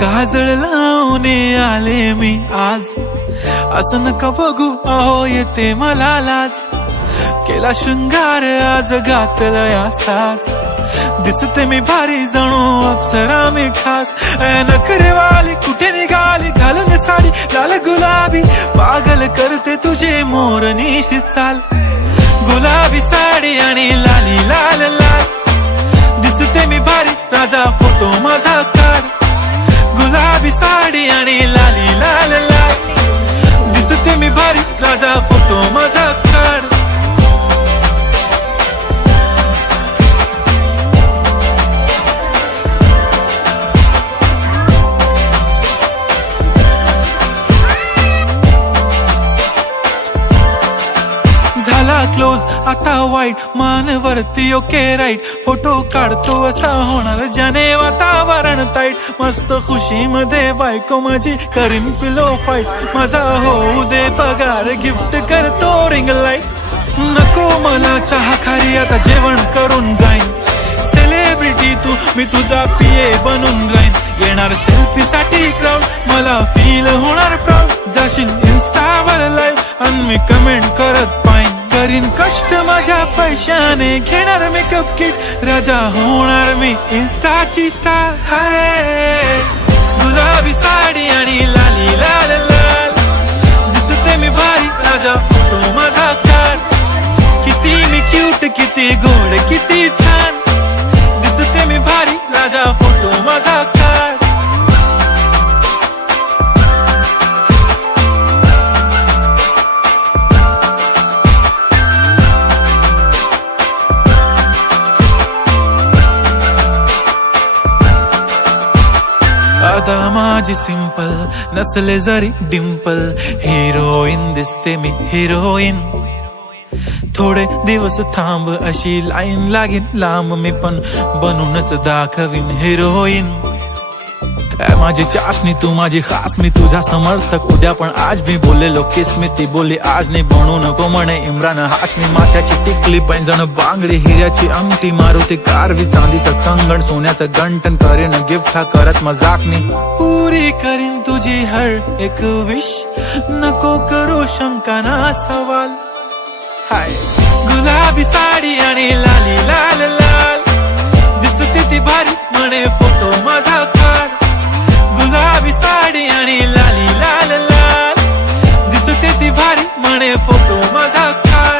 काजळ लावून आले मी आज, असं नका बघू अहो येते मला लाज. केला शृंगार आज घातला साज, दिसते मी भारी जणू अप्सरा मी खास. नखरेवाली कुठे निघाली घालून साडी लाल गुलाबी, पागल करते तुझे मोरनीशी चाल. गुलाबी साडी आणि लाली लाल लाल, दिसते मी भारी राजा फोटो माझा काढ. गुलाबी साडी आणि लाली लाल लाल, दिसते मी भारी राजा फोटो माझा काढ. झाला क्लोज आता वाईट, मानवरती ओके राईट. फोटो काढतो असा होणार ज्याने वातावरण ताईट. मस्त खुशी मध्ये बायको माझी करीन पिलो फाईट. माझा होऊ दे पगार गिफ्ट करतो रिंग लाईट. नको मला चहा खारी आता जेवण करून जाईन. सेलिब्रिटी तू मी तुझा पिये बनून राहीन. येणार सेल्फी साठी क्राऊड मला फील होणार प्राऊड. जाशील इन्स्टावर लाईव्ह आणि मी कमेंट करत पाईन. करीन कष्ट माझ्या पैशाने घेणार मेकअप किट. राजा होणार मी इन्स्टाची स्टार. हाय गुलाबी साडी आणि लाली लाल लाल, दिसते मी भारी राजा फोटो माझा काढ. किती मी क्यूट किती गोड किती छान, दिसते मी भारी राजा फोटो माझा काढ. आता माझी सिंपल नसले जरी डिंपल, हिरोईन दिसते मी हिरोईन. थोडे दिवस थांब अशी लाईन लागेल लांब, मी पण बनूनच दाखवीन हिरोईन. माझी चाशनी तू माझी खास, मी तुझा समर्थक उद्या पण आज मी बोललेलो किस मी. ती बोलली आज नाही बनू नको म्हणे इम्रान हाशमी. माथ्याची टिकली पैंजण बांगडी हिऱ्याची अंगठी, मारुती कारवी चांदीचं कंगण सोन्याचं गंटन. करेन गिफ्ट हा करत मजाकनी, पुरी करीन तुझी हर एक विश. नको करू शंका ना सवाल. हाय गुलाबी साडी आणि लाली लाल लाल, दिसते ती भारी म्हणे फोटो माझा काढ. गुलाबी साडी आणि लाली लाल लाल, दिसते ती भारी म्हणे फोटो माझा काढ.